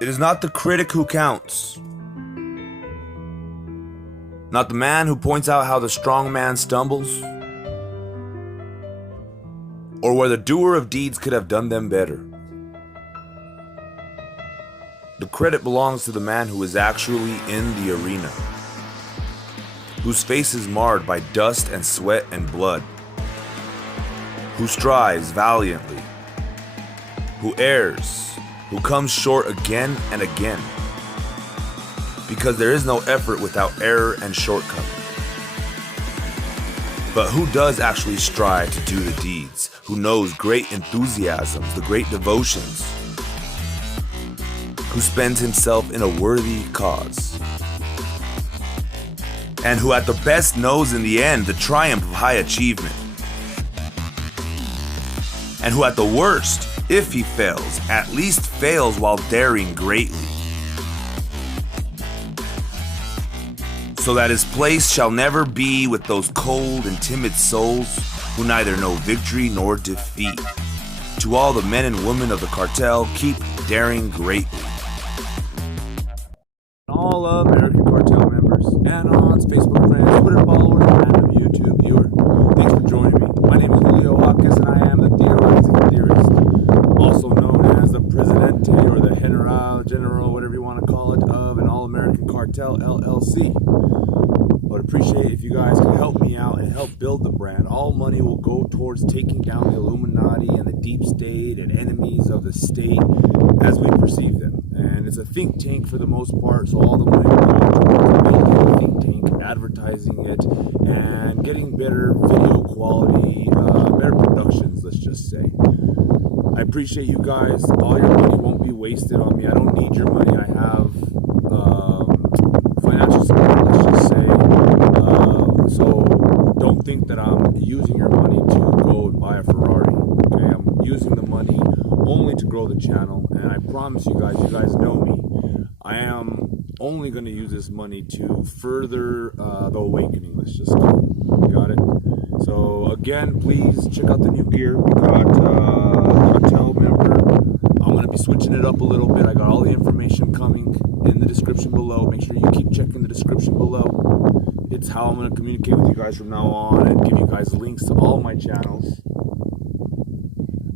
It is not the critic who counts, not the man who points out how the strong man stumbles, or where the doer of deeds could have done them better. The credit belongs to the man who is actually in the arena, whose face is marred by dust and sweat and blood, who strives valiantly, who errs, who comes short again and again, because there is no effort without error and shortcoming. But who does actually strive to do the deeds, who knows great enthusiasms, the great devotions, who spends himself in a worthy cause, and who at the best knows in the end the triumph of high achievement, and who at the worst, if he fails, at least fails while daring greatly, so that his place shall never be with those cold and timid souls who neither know victory nor defeat. To all the men and women of the cartel, keep daring greatly. All American Cartel members, Anons, Facebook friends, Twitter followers, and random YouTube viewer, thanks for joining me. My name is Julio Wacas, and I am the Theorizing Theorist, also known as the Presidente or the General, whatever you want to call it, of an All-American Cartel LLC. I would appreciate if you guys can help me out and help build the brand. All money will go towards taking down the Illuminati and the deep state and enemies of the state as we perceive them. And it's a think tank for the most part, so all the money will go towards building the think tank, advertising it, and getting better video quality, better productions, let's just say. I appreciate you guys. All your money won't be wasted on me. I don't need your money. I have financial support, let's just say. So don't think that I'm using your money to go and buy a Ferrari. Okay, I'm using the money only to grow the channel, and I promise you guys know me. I am only going to use this money to further the awakening, let's just say. Got it? So again, please check out the new gear. We got Cartel member. I'm going to be switching it up a little bit. I got all the information coming in the description below. Make sure you keep checking the description below. It's how I'm going to communicate with you guys from now on and give you guys links to all my channels.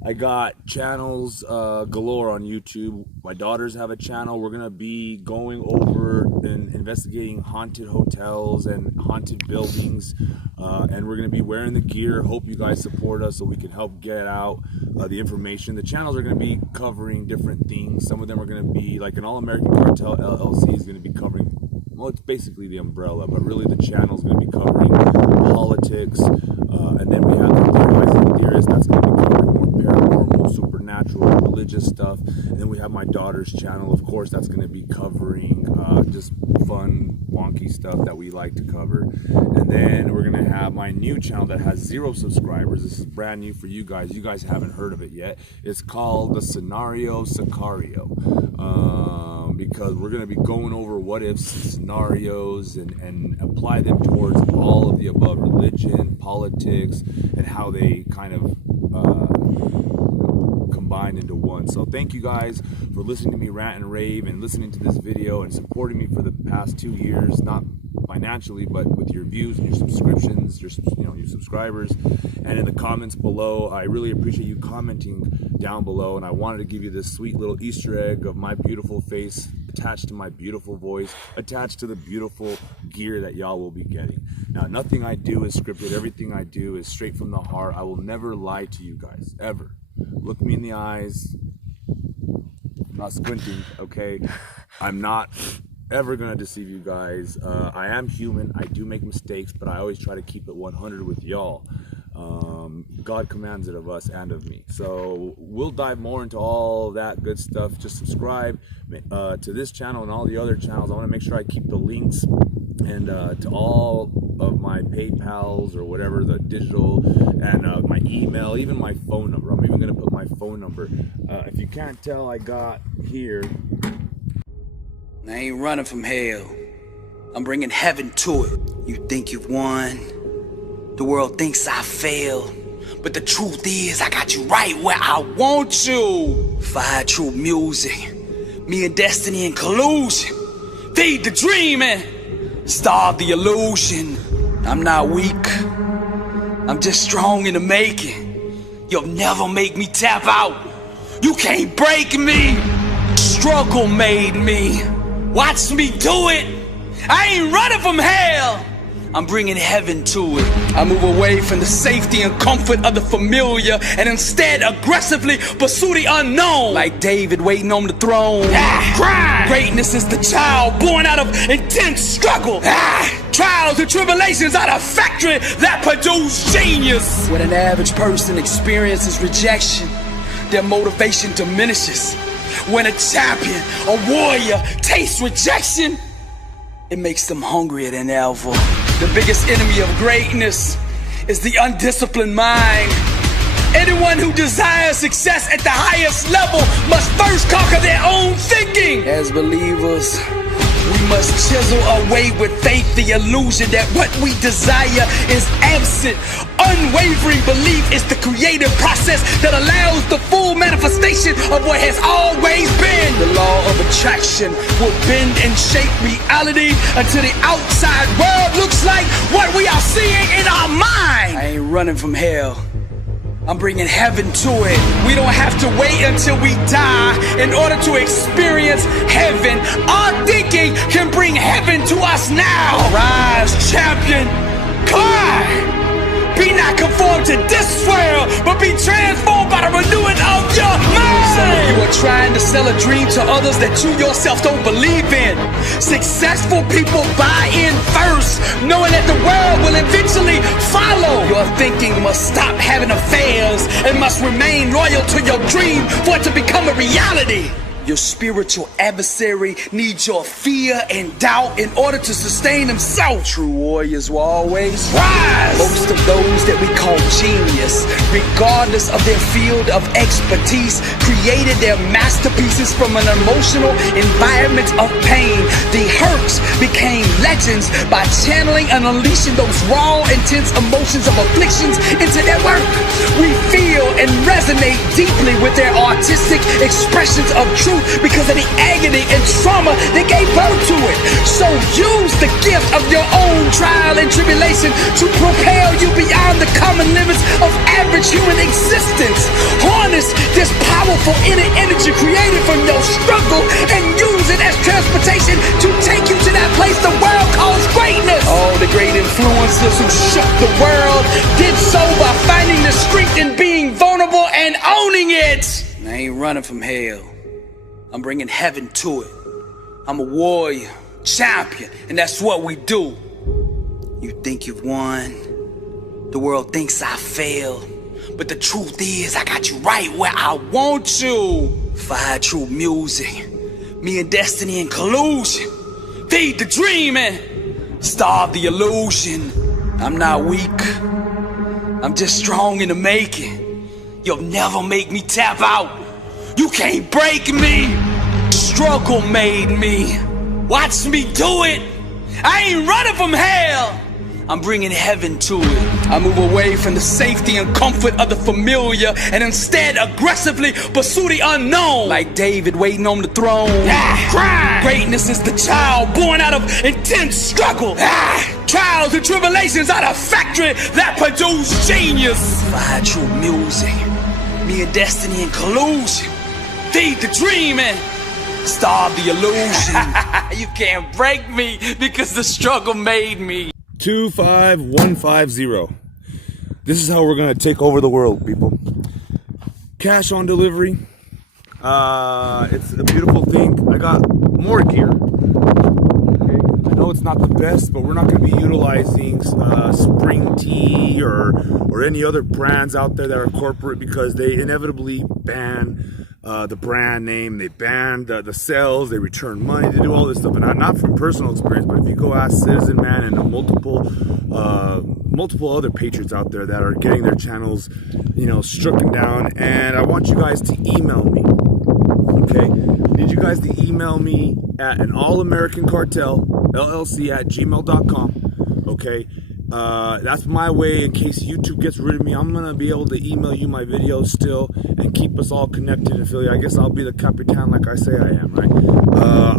I got channels galore on YouTube. My daughters have a channel. We're going to be going over and investigating haunted hotels and haunted buildings. And we're going to be wearing the gear. Hope you guys support us so we can help get out the information. The channels are going to be covering different things. Some of them are going to be like an All-American Cartel LLC is going to be covering, well, it's basically the umbrella, but really the channel is going to be covering politics. And then we have the Theorizing Theorist, that's going to be covering more paranormal, supernatural, religious stuff. And then we have my daughter's channel, of course, that's going to be covering just fun, wonky stuff that we like to cover. And then we're going to have my new channel that has 0 subscribers. This is brand new for you guys. You guys haven't heard of it yet. It's called the Scenario Sicario. Because we're going to be going over what-if scenarios and apply them towards all of the above: religion, politics, and how they kind of combine into one. So thank you guys for listening to me rant and rave and listening to this video and supporting me for the past 2 years, not financially, but with your views and your subscriptions, your subscribers, and in the comments below. I really appreciate you commenting down below, and I wanted to give you this sweet little Easter egg of my beautiful face attached to my beautiful voice, attached to the beautiful gear that y'all will be getting. Now, nothing I do is scripted. Everything I do is straight from the heart. I will never lie to you guys, ever. Look me in the eyes. I'm not squinting, okay? I'm not ever gonna deceive you guys. I am human. I do make mistakes, but I always try to keep it 100 with y'all. God commands it of us and of me. So we'll dive more into all that good stuff. Just subscribe to this channel and all the other channels. I want to make sure I keep the links and to all of my PayPals or whatever, the digital, and my email, even my phone number. I'm even going to put my phone number. If you can't tell, I got here. I ain't running from hell. I'm bringing heaven to it. You think you've won. The world thinks I failed. But the truth is, I got you right where I want you. Fire true music. Me and destiny in collusion. Feed the dream and starve the illusion. I'm not weak, I'm just strong in the making. You'll never make me tap out. You can't break me. Struggle made me. Watch me do it. I ain't running from hell, I'm bringing heaven to it. I move away from the safety and comfort of the familiar and instead aggressively pursue the unknown. Like David waiting on the throne. Crime. Greatness is the child born out of intense struggle. Trials and tribulations are the factory that produce genius. When an average person experiences rejection, their motivation diminishes. When a champion, a warrior, tastes rejection, it makes them hungrier than ever. The biggest enemy of greatness is the undisciplined mind. Anyone who desires success at the highest level must first conquer their own thinking. As believers, we must chisel away with faith the illusion that what we desire is absent. Unwavering belief is the creative process that allows the full manifestation of what has always been. The law of attraction will bend and shape reality until the outside world looks like what we are seeing in our mind. I ain't running from hell, I'm bringing heaven to it. We don't have to wait until we die in order to experience heaven. Our thinking can bring heaven to us now. Rise, champion, climb. Be not conformed to this world, but be transformed by the renewing of your mind. Some of you are trying to sell a dream to others that you yourself don't believe in. Successful people buy in first, knowing that the world will eventually follow. Your thinking must stop having affairs and must remain loyal to your dream for it to become a reality. Your spiritual adversary needs your fear and doubt in order to sustain himself. True warriors will always rise. Most of those that we call genius, regardless of their field of expertise, created their masterpieces from an emotional environment of pain. The hurts became legends by channeling and unleashing those raw, intense emotions of afflictions into their work. We feel and resonate deeply with their artistic expressions of truth because of the agony and trauma that gave birth to it. So use the gift of your own trial and tribulation to propel you beyond the common limits of average human existence. Harness this powerful inner energy created from your struggle and use it as transportation to take you to that place the world calls greatness. All the great influencers who shook the world did so by finding the strength in being vulnerable and owning it. I ain't running from hell, I'm bringing heaven to it. I'm a warrior, champion, and that's what we do. You think you've won, the world thinks I failed, but the truth is I got you right where I want you. Fire true music, me and destiny in collusion. Feed the dream and starve the illusion. I'm not weak, I'm just strong in the making. You'll never make me tap out. You can't break me. Struggle made me. Watch me do it. I ain't running from hell, I'm bringing heaven to it. I move away from the safety and comfort of the familiar and instead aggressively pursue the unknown. Like David waiting on the throne. Crime. Greatness is the child born out of intense struggle. Trials and tribulations are the factory that produce genius. Fire true music, me and destiny in collusion. Feed the dream and starve the illusion. You can't break me because the struggle made me. 25150. This is how we're gonna take over the world, people. Cash on delivery. It's a beautiful thing. I got more gear. Okay. I know it's not the best, but we're not gonna be utilizing Spring Tea or any other brands out there that are corporate because they inevitably ban the brand name, they ban the sales, they return money, they do all this stuff. And not from personal experience, but if you go ask Citizen Man and multiple other patriots out there that are getting their channels, stricken down. And I want you guys to email me. Okay, I need you guys to email me at ANALLAMERICANCARTELLLC at gmail.com. Okay, That's my way. In case YouTube gets rid of me, I'm gonna be able to email you my videos still and keep us all connected and affiliate. I guess I'll be the Capitan like I say I am, right?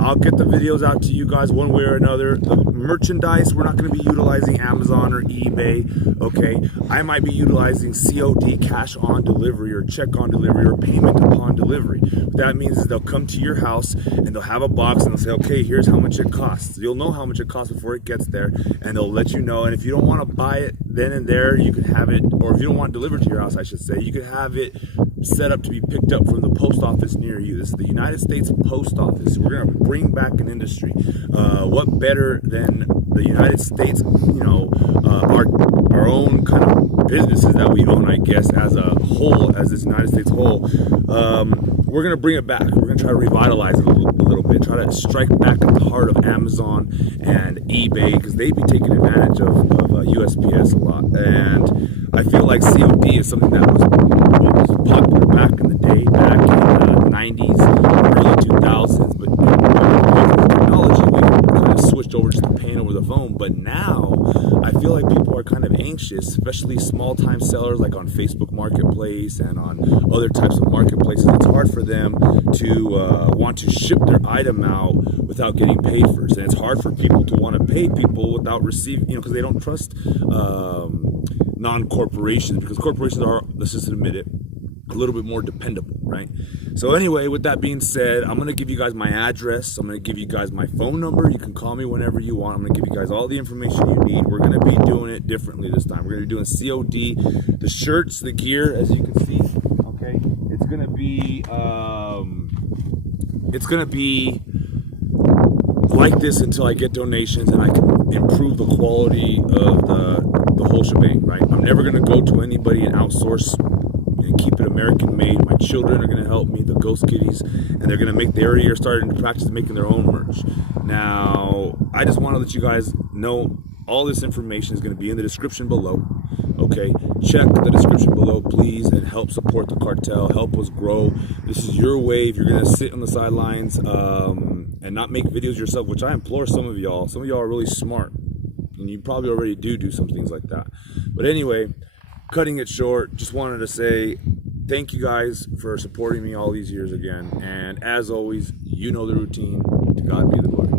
I'll get the videos out to you guys one way or another. The merchandise, we're not gonna be utilizing Amazon or eBay, okay? I might be utilizing COD, cash on delivery, or check on delivery, or payment upon delivery. What that means is they'll come to your house and they'll have a box and they'll say, okay, here's how much it costs. You'll know how much it costs before it gets there, and they'll let you know. And if you don't want to buy it then and there, you can have it, or if you don't want it delivered to your house, I should say, you can have it set up to be picked up from the post office near you. This is the United States Post Office. We're going to bring back an industry. What better than the United States, you know, our own kind of businesses that we own, I guess, as a whole, as this United States whole. We're going to bring it back. We're going to try to revitalize it a little bit, try to strike back at the heart of Amazon and eBay, because they'd be taking advantage of USPS a lot. And I feel like COD is something that was popular back in the day, back in the 90s, early 2000s, but with technology, we kind of switched over just to paying over the phone. But now, I feel like people are kind of anxious, especially small-time sellers like on Facebook Marketplace and on other types of marketplaces. It's hard for them to want to ship their item out without getting paid first. And it's hard for people to want to pay people without receiving, you know, because they don't trust non-corporations, because corporations are, let's just admit it, a little bit more dependable, right? So anyway, with that being said, I'm going to give you guys my address. I'm going to give you guys my phone number. You can call me whenever you want. I'm going to give you guys all the information you need. We're going to be doing it differently this time. We're going to be doing COD. The shirts, the gear, as you can see, okay, it's going to be like this until I get donations and I can improve the quality of the whole shebang, right? I'm never going to go to anybody and outsource and keep it American made. My children are going to help me, the Ghost Kitties, and they're going to make, they already are starting to practice making their own merch. Now, I just want to let you guys know all this information is going to be in the description below. Okay, check the description below, please, and help support the cartel, help us grow. This is your way. If you're going to sit on the sidelines and not make videos yourself, which I implore some of y'all are really smart, and you probably already do some things like that. But anyway, cutting it short, just wanted to say thank you guys for supporting me all these years again. And as always, you know the routine. To God be the glory.